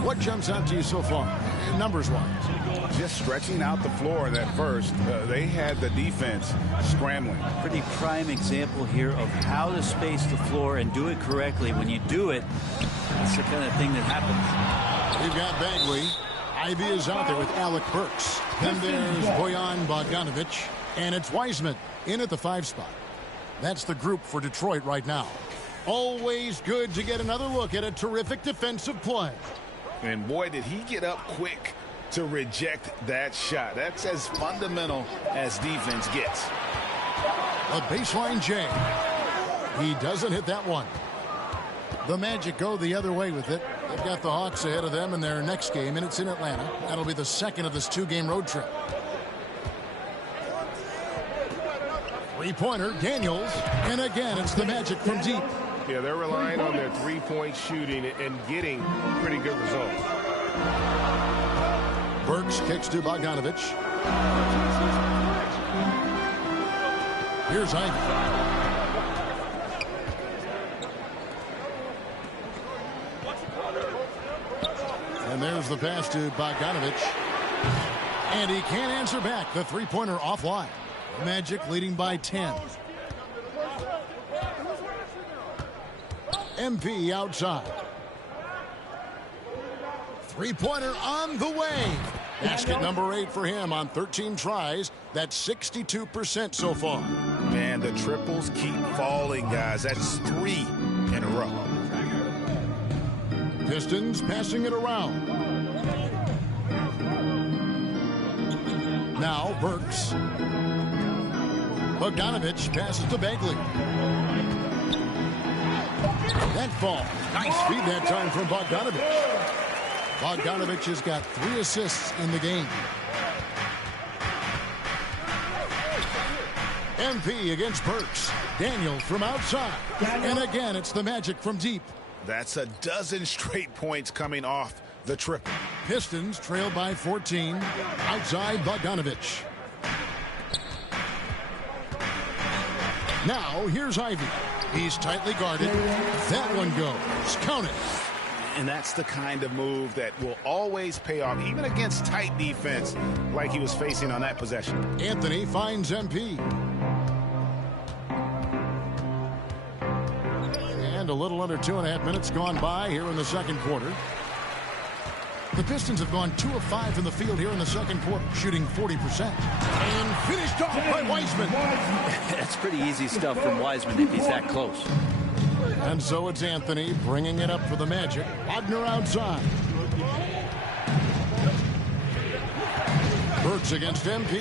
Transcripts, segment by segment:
What jumps out to you so far, numbers-wise? Just stretching out the floor in that first. They had the defense scrambling. Pretty prime example here of how to space the floor and do it correctly. When you do it, that's the kind of thing that happens. We've got Bagley. Ivy is out there with Alec Burks. Then there's Bojan Bogdanovic. And it's Wiseman in at the 5 spot. That's the group for Detroit right now. Always good to get another look at a terrific defensive play. And boy, did he get up quick to reject that shot. That's as fundamental as defense gets. A baseline J. He doesn't hit that one. The Magic go the other way with it. They've got the Hawks ahead of them in their next game, and it's in Atlanta. That'll be the second of this 2-game road trip. Three-pointer, Daniels. And again, it's the Magic from deep. Yeah, they're relying on their three-point shooting and getting pretty good results. Burks kicks to Bogdanovic. Here's Ivy. And there's the pass to Bogdanovic. And he can't answer back. The three-pointer offline. Magic leading by 10. MP outside. Three-pointer on the way. Basket number 8 for him on 13 tries. That's 62% so far. Man, the triples keep falling, guys. That's 3 in a row. Pistons passing it around. Now Burks. Bogdanovic passes to Bagley. That fall. Nice feed that time from Bogdanovic. Bogdanovic has got 3 assists in the game. MP against Burks. Daniel from outside. And again, it's the Magic from deep. That's a dozen straight points coming off the triple. Pistons trail by 14. Outside Bogdanovic. Now here's Ivy. He's tightly guarded. That one goes. Count it. And that's the kind of move that will always pay off, even against tight defense like he was facing on that possession. Anthony finds MP. And a little under 2.5 minutes gone by here in the second quarter. The Pistons have gone 2 of 5 from the field here in the second quarter, shooting 40%. And finished off by Wiseman. That's pretty easy stuff from Wiseman if he's that close. And so it's Anthony bringing it up for the Magic. Wagner outside. Burks against MP.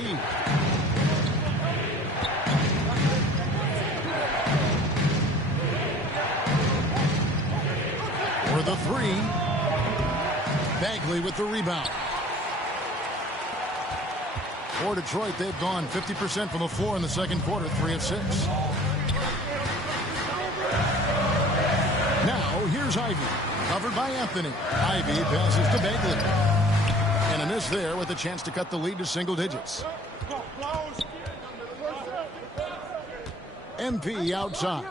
For the 3. Bagley with the rebound. For Detroit, they've gone 50% from the floor in the second quarter, 3 of 6. Now, here's Ivy. Covered by Anthony. Ivy passes to Bagley. And a miss there with a chance to cut the lead to single digits. MP outside.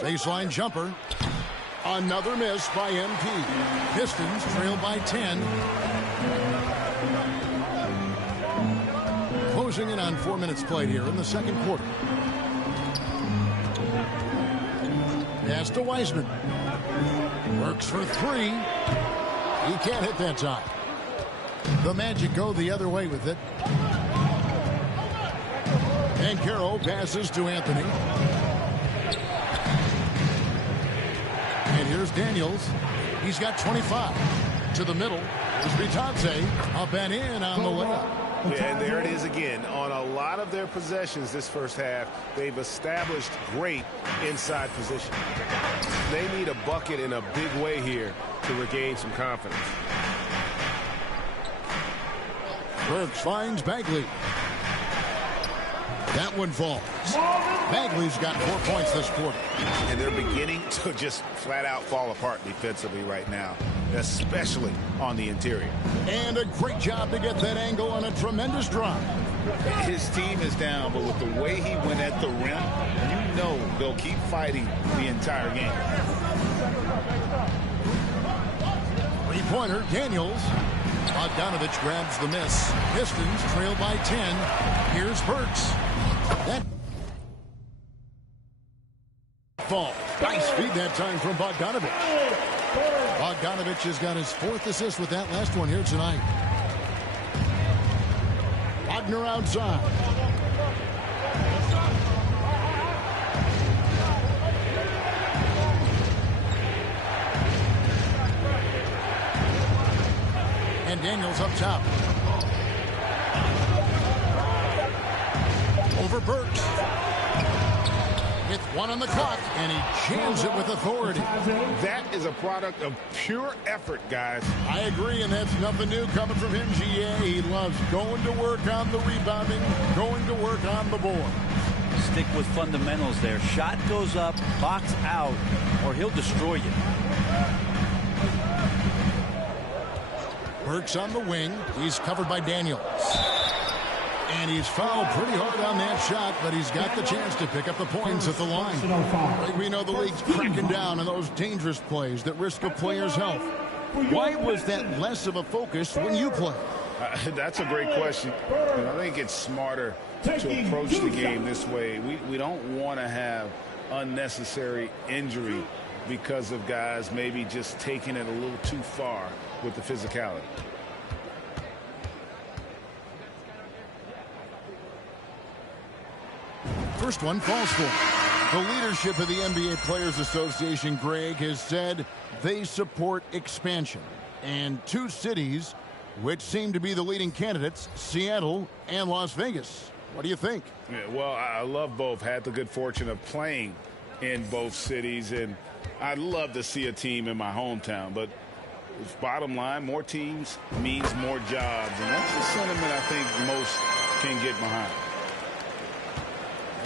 Baseline jumper. Another miss by MP. Pistons trail by 10. Closing in on 4 minutes played here in the second quarter. Pass to Wiseman. Works for 3. He can't hit that time. The Magic go the other way with it. And Carroll passes to Anthony. And here's Daniels. He's got 25. To the middle is Vitante. Up and in on the layup. Yeah, and there it is again. On a lot of their possessions this first half, they've established great inside position. They need a bucket in a big way here to regain some confidence. Burks finds Bagley. That one falls. Bagley's got 4 points this quarter. And they're beginning to just flat out fall apart defensively right now, especially on the interior. And a great job to get that angle on a tremendous drive. His team is down, but with the way he went at the rim, you know they'll keep fighting the entire game. Three-pointer, Daniels. Bogdanovich grabs the miss. Pistons trail by 10. Here's Burks. That fall. Nice feed that time from Bogdanovich. Bogdanovich has got his 4th assist with that last one here tonight. Wagner outside. And Daniels up top. Over Burks. With 1 on the clock, and he jams it with authority. That is a product of pure effort, guys. I agree, and that's nothing new coming from him, GA. He loves going to work on the rebounding, going to work on the board. Stick with fundamentals there. Shot goes up, box out, or he'll destroy you. Burks on the wing. He's covered by Daniels. And he's fouled pretty hard on that shot, but he's got the chance to pick up the points at the line. We know the league's cracking down on those dangerous plays that risk a player's health. Why was that less of a focus when you play? That's a great question. And I think it's smarter to approach the game this way. We don't want to have unnecessary injury because of guys maybe just taking it a little too far with the physicality. First one falls for him. The leadership of the NBA Players Association, Greg, has said they support expansion. And 2 cities which seem to be the leading candidates, Seattle and Las Vegas. What do you think? Yeah, well, I love both. Had the good fortune of playing in both cities, and I'd love to see a team in my hometown. But bottom line, more teams means more jobs, and that's the sentiment I think most can get behind.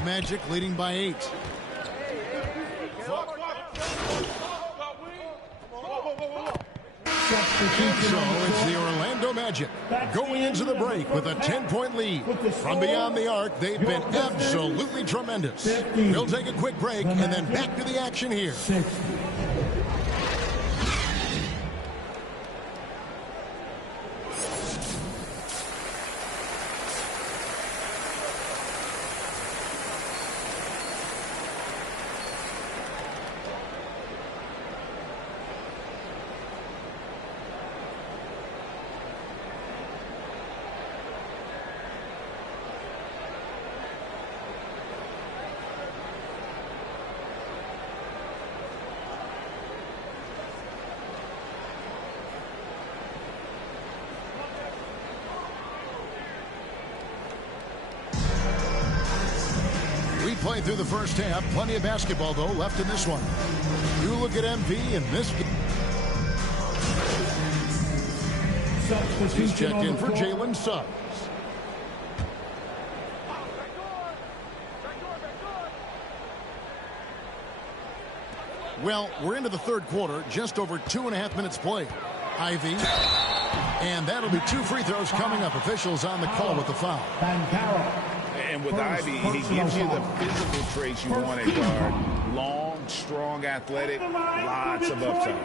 Magic leading by 8. So it's the Orlando Magic going into the break with a 10-point lead. From beyond the arc, they've been absolutely tremendous. We'll take a quick break and then back to the action here. Playing through the first half. Plenty of basketball, though, left in this one. You look at MP in this game. He's checked in for Jalen Suggs. Well, we're into the third quarter. Just over 2.5 minutes played. Ivy. And that'll be 2 free throws coming up. Officials on the call with the foul. And with Ivy, he gives you the physical traits you want at guard. Long, strong, athletic, lots of upside.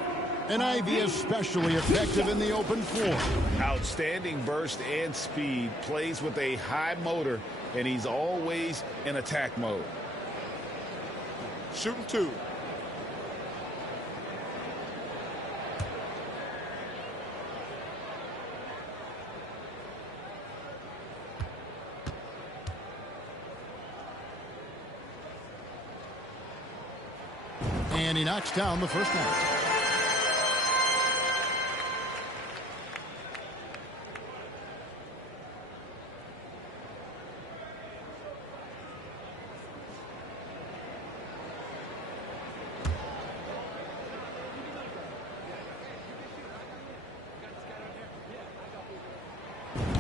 And Ivy especially effective in the open floor. Outstanding burst and speed, plays with a high motor, and he's always in attack mode. Shooting 2. And he knocks down the first one.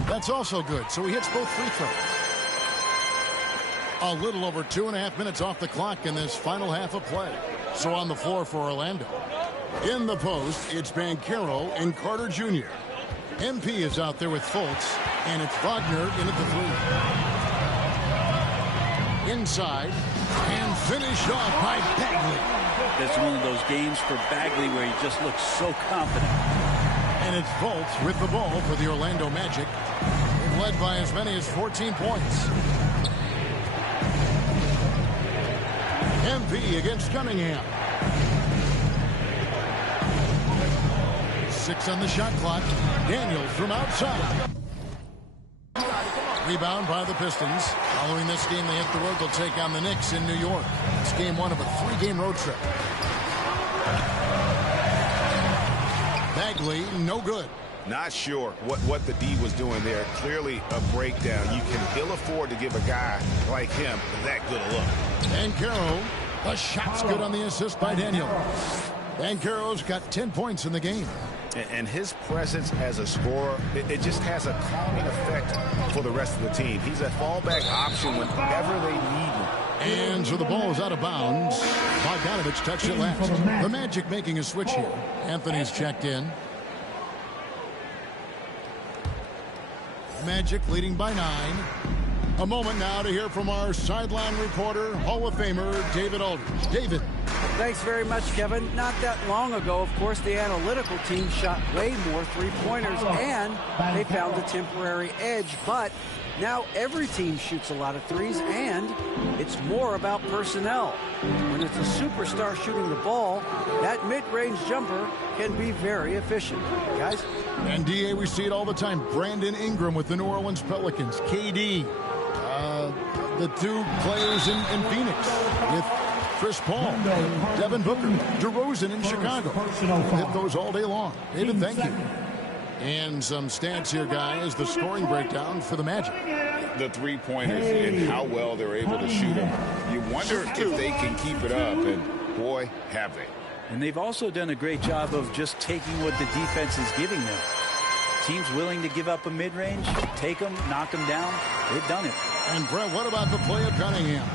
That's also good. So he hits both free throws. A little over 2.5 minutes off the clock in this final half of play. So on the floor for Orlando. In the post, it's Banchero and Carter Jr. MP is out there with Fultz, and it's Wagner in at the 3. Inside, And finished off by Bagley. That's one of those games for Bagley where he just looks so confident. And it's Volt with the ball for the Orlando Magic. They've led by as many as 14 points. MP against Cunningham. 6 on the shot clock. Daniels from outside. Rebound by the Pistons. Following this game, they hit the road. They'll take on the Knicks in New York. It's game 1 of a 3-game road trip. Bagley, no good. Not sure what the D was doing there. Clearly a breakdown. You can ill afford to give a guy like him that good a look. Banchero, the shot's good on the assist by Daniel. Banchero's got 10 points in the game. And his presence as a scorer, it just has a calming effect for the rest of the team. He's a fallback option whenever they need him. And so the ball is out of bounds. Bogdanovich touched it last. The Magic making a switch here. Anthony's checked in. Magic leading by 9. A moment now to hear from our sideline reporter, Hall of Famer David Aldridge. David. Thanks very much, Kevin. Not that long ago, of course, the analytical team shot way more three-pointers, and they found a temporary edge. But now every team shoots a lot of threes, and it's more about personnel. When it's a superstar shooting the ball, that mid-range jumper can be very efficient. Guys? And DA, we see it all the time. Brandon Ingram with the New Orleans Pelicans. KD. The 2 players in Phoenix with Chris Paul, Devin Booker, DeRozan in Chicago. Hit those all day long. David, thank you. And some stats here, guys. The scoring breakdown for the Magic. The three-pointers and how well they're able to shoot them. You wonder if they can keep it up, and boy, have they. And they've also done a great job of just taking what the defense is giving them. Teams willing to give up a mid-range, take them, knock them down. They've done it. And, Brett, what about the play of Cunningham?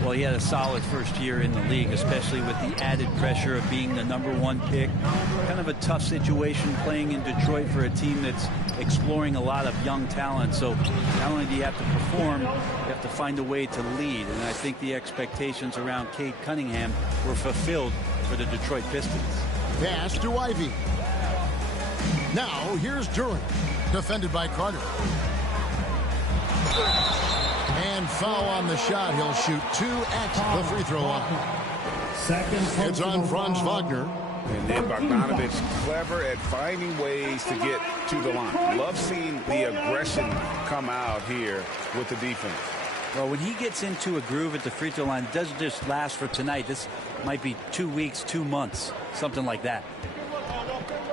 Well, he had a solid first year in the league, especially with the added pressure of being the #1 pick. Kind of a tough situation playing in Detroit for a team that's exploring a lot of young talent. So not only do you have to perform, you have to find a way to lead. And I think the expectations around Cade Cunningham were fulfilled for the Detroit Pistons. Pass to Ivy. Now, here's Durant, defended by Carter. And foul on the shot. He'll shoot 2 at the free throw line. It's on Franz Wagner. And then Bogdanovich clever at finding ways to get to the line. Love seeing the aggression come out here with the defense. Well, when he gets into a groove at the free throw line, it doesn't just last for tonight. This might be 2 weeks, 2 months, something like that.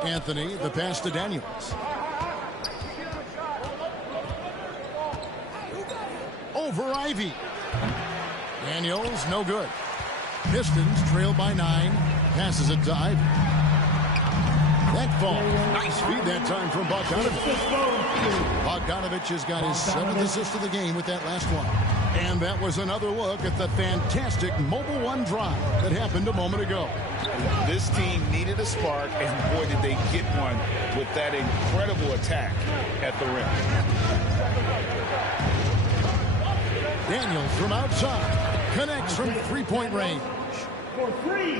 Anthony, the pass to Daniels. Over Ivy. Daniels, no good. Pistons trail by 9. Passes it to Ivy. That ball. Nice feed that time from Bogdanovich. Bogdanovich has got his 7th assist of the game with that last one. And that was another look at the fantastic Mobile One drive that happened a moment ago. This team needed a spark, and boy, did they get one with that incredible attack at the rim. Daniels from outside. Connects from three-point range.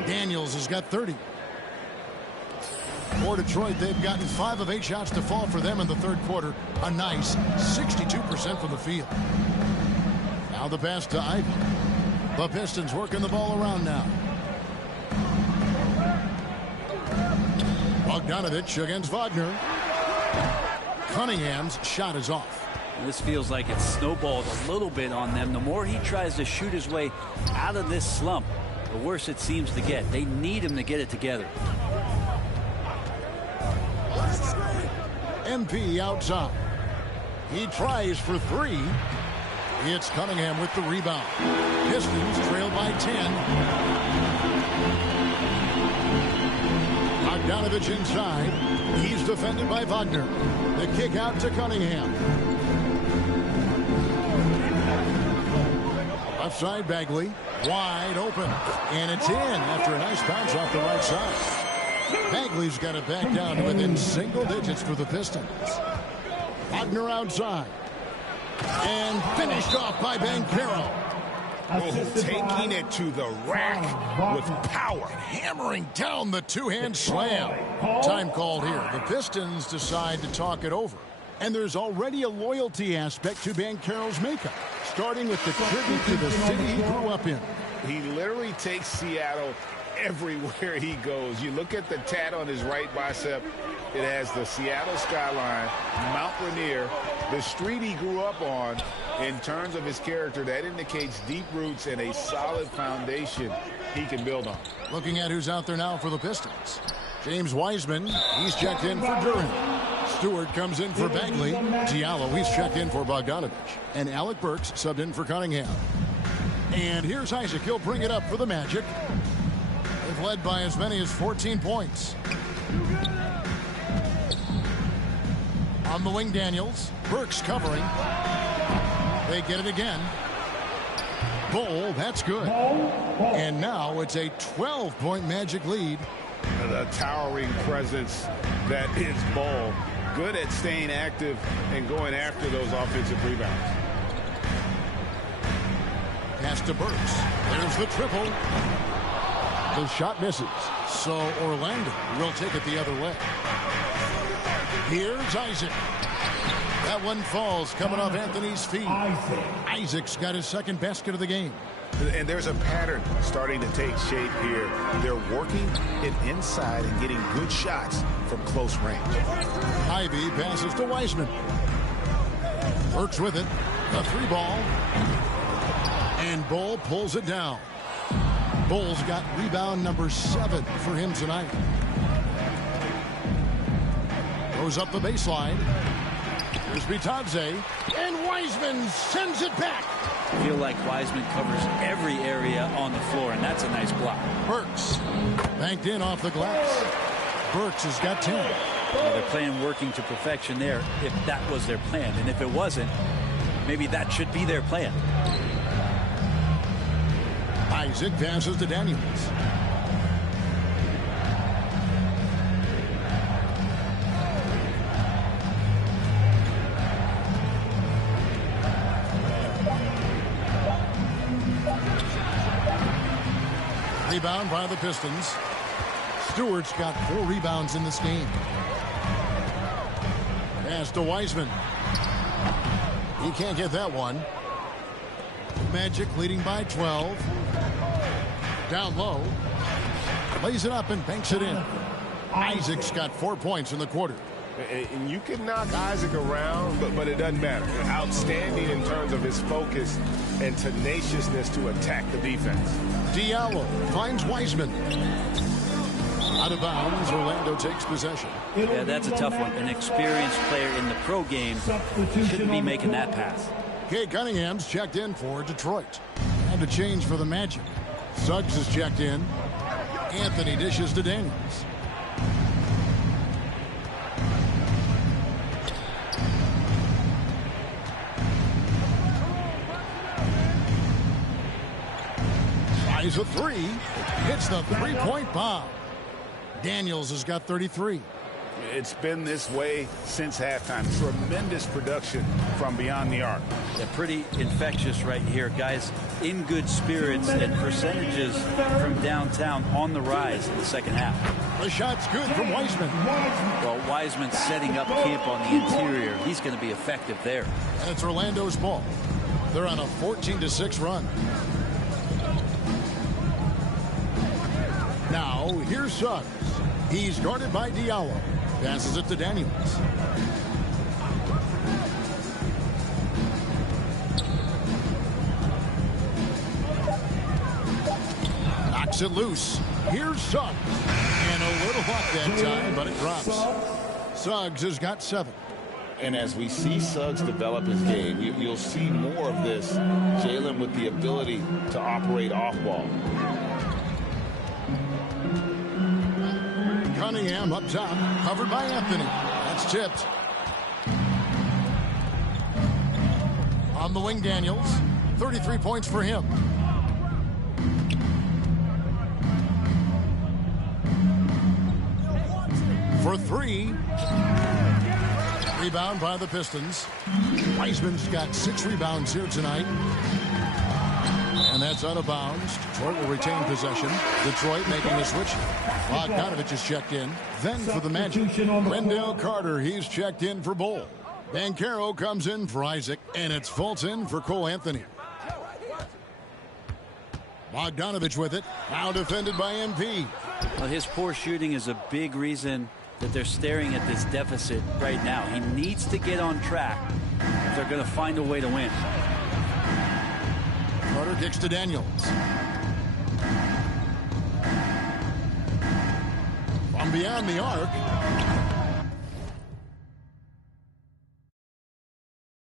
Daniels has got 30. For Detroit, they've gotten 5 of 8 shots to fall for them in the third quarter. A nice 62% from the field. Now the pass to Ivy. The Pistons working the ball around now. Bogdanovich against Wagner. Cunningham's shot is off. This feels like it's snowballed a little bit on them. The more he tries to shoot his way out of this slump, the worse it seems to get. They need him to get it together. MP outside. He tries for 3. It's Cunningham with the rebound. Pistons trail by 10. Bogdanovich inside. He's defended by Wagner. The kick out to Cunningham. Left side, Bagley. Wide open. And it's in after a nice bounce off the right side. Bagley's got it back down to within single digits for the Pistons. Wagner outside. And finished off by Banchero. taking it to the rack with power. Hammering down the two-hand slam. Time called here. The Pistons decide to talk it over. And there's already a loyalty aspect to Banchero's makeup, starting with the tribute to the city he grew up in. He literally takes Seattle everywhere he goes. You look at the tat on his right bicep. It has the Seattle skyline, Mount Rainier, the street he grew up on. In terms of his character, that indicates deep roots and a solid foundation he can build on. Looking at who's out there now for the Pistons. James Wiseman, he's checked in for Durant. Stewart comes in for Bagley. Diallo, he's checked in for Bogdanovich. And Alec Burks subbed in for Cunningham. And here's Isaac. He'll bring it up for the Magic. They've led by as many as 14 points. On the wing, Daniels. Burks covering. They get it again. Bol, that's good. And now it's a 12-point Magic lead. The towering presence that is Bol. Good at staying active and going after those offensive rebounds. Pass to Burks. There's the triple. The shot misses. So Orlando will take it the other way. Here's Isaac. That one falls coming off Anthony's feet. Isaac's got his second basket of the game. And there's a pattern starting to take shape here. They're working it inside and getting good shots from close range. Ivy passes to Wiseman. Burks with it. A three ball. And Bol pulls it down. Bol's got rebound number 7 for him tonight. Goes up the baseline. Here's Bitadze. And Wiseman sends it back. I feel like Wiseman covers every area on the floor, and that's a nice block. Burks banked in off the glass. Burks has got 10. Well, they're playing working to perfection there if that was their plan. And if it wasn't, maybe that should be their plan. Isaac passes to Daniels. Rebound by the Pistons. Stewart's got 4 rebounds in this game. Pass to Wiseman. He can't get that one. Magic leading by 12. Down low. Lays it up and banks it in. Isaac's got 4 points in the quarter. And you can knock Isaac around, but it doesn't matter. Outstanding in terms of his focus and tenaciousness to attack the defense. Diallo finds Wiseman. Out of bounds, Orlando takes possession. Yeah, that's a tough one. An experienced player in the pro game shouldn't be making that pass. Kate Cunningham's checked in for Detroit. And a change for the Magic. Suggs is checked in. Anthony dishes to Daniels. Tries a 3. Hits the three-point bomb. Daniels has got 33. It's been this way since halftime. Tremendous production from beyond the arc. Yeah, pretty infectious right here. Guys in good spirits and percentages from downtown on the rise in the second half. The shot's good from Wiseman. Well, Wiseman's setting up camp on the interior. He's going to be effective there. And it's Orlando's ball. They're on a 14-6 run. Now, here's Suggs. He's guarded by Diallo. Passes it to Daniels. Knocks it loose. Here's Suggs. And a little luck that time, but it drops. Suggs has got 7. And as we see Suggs develop his game, you'll see more of this. Jalen with the ability to operate off ball. Cunningham up top, covered by Anthony. That's tipped. On the wing, Daniels. 33 points for him. For 3. Rebound by the Pistons. Wiseman's got 6 rebounds here tonight. And that's out of bounds. Detroit will retain possession. Detroit making a switch. Bogdanovich is checked in. Then for the Magic, Wendell Carter, he's checked in for Bull. Banchero comes in for Isaac, and it's Fulton for Cole Anthony. Bogdanovich with it. Now defended by MP. Well, his poor shooting is a big reason that they're staring at this deficit right now. He needs to get on track if they're going to find a way to win. Carter kicks to Daniels. From beyond the arc,